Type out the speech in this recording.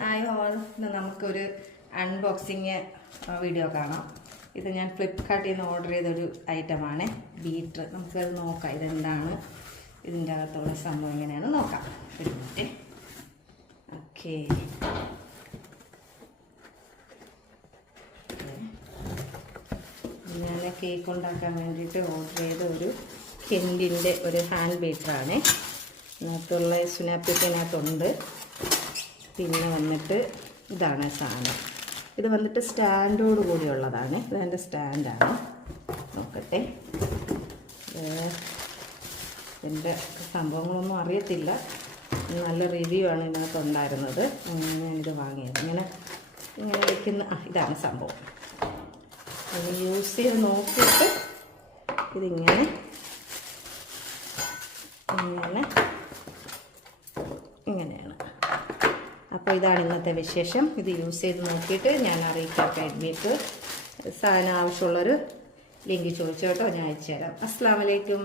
Hi all, നമുക്കൊരു unboxing video കാണാം. ഇത് ഞാൻ ഫ്ലിപ്കാർട്ടിൽ നിന്ന് ഓർഡർ ചെയ്തൊരു ഐറ്റമാണ് ബീറ്റർ. നമുക്കത് നോക്കാം ഇതെന്താണ്, ഇതിൻ്റെ അകത്തുള്ള സംഭവം എങ്ങനെയാണ് നോക്കാം. ഒരു മിനിറ്റ്. ഓക്കെ, ഞാൻ കേക്ക് ഉണ്ടാക്കാൻ വേണ്ടിയിട്ട് ഓർഡർ ചെയ്ത ഒരു കെൻഡിൻ്റെ ഒരു ഹാൻഡ് ബീറ്ററാണ്. ഇതിനകത്തുള്ള സുനാപ്പിക്കകത്തുണ്ട്. പിന്നെ വന്നിട്ട് ഇതാണ് സാധനം. ഇത് വന്നിട്ട് സ്റ്റാൻഡോട് കൂടിയുള്ളതാണ്. ഇതെൻ്റെ സ്റ്റാൻഡാണ്. നോക്കട്ടെ, എൻ്റെ സംഭവങ്ങളൊന്നും അറിയത്തില്ല. നല്ല റിവ്യൂ ആണ് ഇതിനകത്തുണ്ടായിരുന്നത്. ഞാനിത് വാങ്ങിയത്. ഇങ്ങനെ വയ്ക്കുന്ന ഇതാണ് സംഭവം. അത് യൂസ് ചെയ്ത് നോക്കിയിട്ട് ഇതിങ്ങനെ ഇങ്ങനെയാണ്. അപ്പോൾ ഇതാണ് ഇന്നത്തെ വിശേഷം. ഇത് യൂസ് ചെയ്ത് നോക്കിയിട്ട് ഞാൻ അറിയിക്കാം. കഴിഞ്ഞിട്ട് സാധനം ആവശ്യമുള്ളൊരു ലിങ്ക് ചോദിച്ചോട്ടോ, ഞാൻ അയച്ചു തരാം. അസ്സലാമു അലൈക്കും.